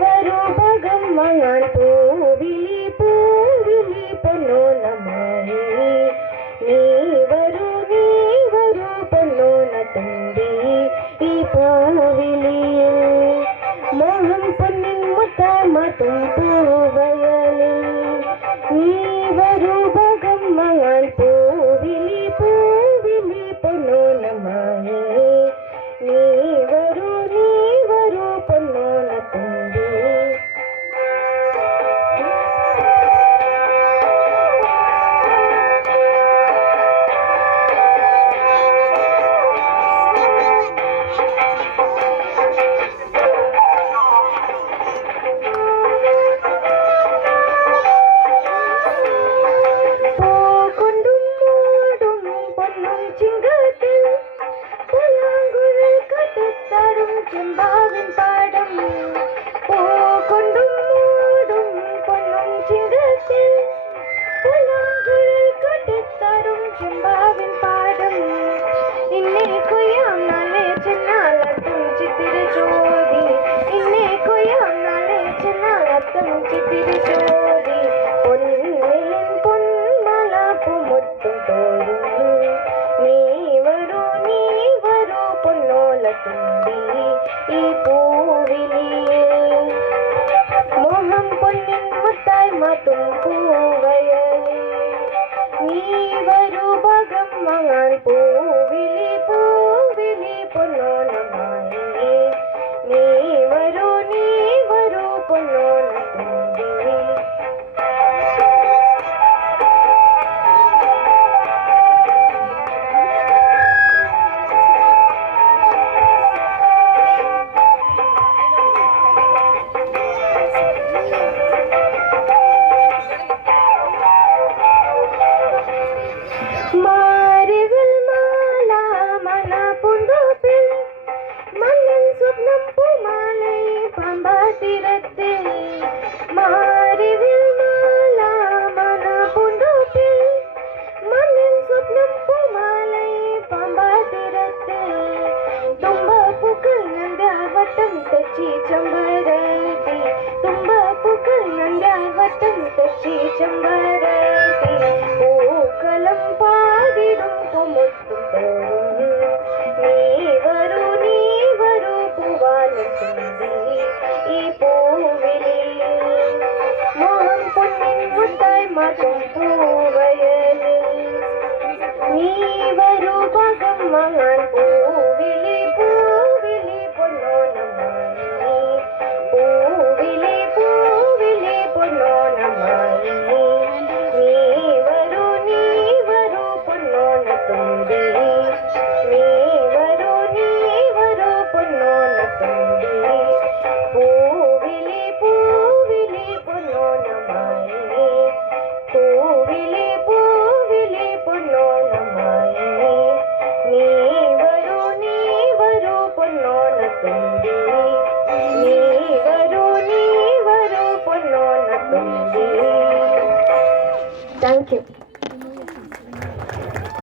വരൂ ഭഗമങ്ങാൻ പൂവിളി പൂവിളി പൊന്നോണമായി നീ വരൂ പൊന്നോണ തുമ്പി ഈ പൂവിളിയിൽ മോഹം പൊന്നിൻ മുത്താമത്തും പൂവയലിൽ നീ വരൂ ഭഗമങ്ങാൻ പൂവിളി പൂവിളി പൊന്നോണമായി നീ വരൂ പൊന്നോണ തുമ്പി ചെമ്പാവിൻ പാടം പൂകൊണ്ടും മൂടും പൊന്നും ചിന്തത്തിൽ പുലാങ്കുഴൽ കെട്ടിത്തരും ചെമ്പാവിൻ പാടം ഇന്നെ കൊയ്യാം നാളെ ചെന്നാലത്തും ചിത്തിര ജ്യോതി ഇന്നെ കൊയ്യാം നാളെ ചെന്നാലത്തും ചിത്തിര ജ്യോതി പൊന്നിലിൻ പൊന്മല പൂമുട്ടും തോറും നീ വരൂ പൊന്നോല തുമ്പി ഈ പൂവിളിയിൽ മോഹം പൊന്നിൻ മുത്തായി മാറ്റും പൂവയലിൽ നീ വരൂ ഭഗമങ്ങാൻ പൂവിളി പൂവിളി പൊന്നോണമായി നീ വരൂ പൊന്നോണ തുമ്പി മാരിവിൽ മാല മന പൂന്തോപ്പിൽ മണ്ണിൻ സ്വപ്നം പൂമാലൈ പമ്പാതിരത്തിൽ മാരിവിൽ മാല മന പൂന്തോപ്പിൽ മണ്ണിൻ സ്വപ്നം പൂമാലൈ പമ്പാതിരത്തിൽ തുമ്പപ്പൂക്കൾ നന്ദ്യാവട്ടം തെച്ചി ചെമ്പരത്തി തുമ്പപ്പൂക്കൾ നന്ദ്യാവട്ടം തെച്ചി ചെമ്പരത്തി പൂക്കലം പാടിടും പൊമുത്തും തോറും നീ വരൂ പൂവാലം തുമ്പി ഈ പൂവിളിയിൽ മോഹം പൊന്നിൻ മുത്തായി മാറ്റും പൂവയലിൽ നീ വരൂ ഭഗമങ്ങാൻ പൂവിളി പൂവിളി പൊന്നോണമായി പൂവിളി പൂവിളി പൊന്നോണമായി നീ വരൂ പൊന്നോണ തുമ്പി നീ വരൂ പൊന്നോണ തുമ്പി പൂവിളി പൂവിളി പൊന്നോണമായി പൂവിളി പൂവിളി പൊന്നോണമായി നീ വരൂ പൊന്നോണ തുമ്പി നീ വരൂ പൊന്നോണ തുമ്പി. Thank you.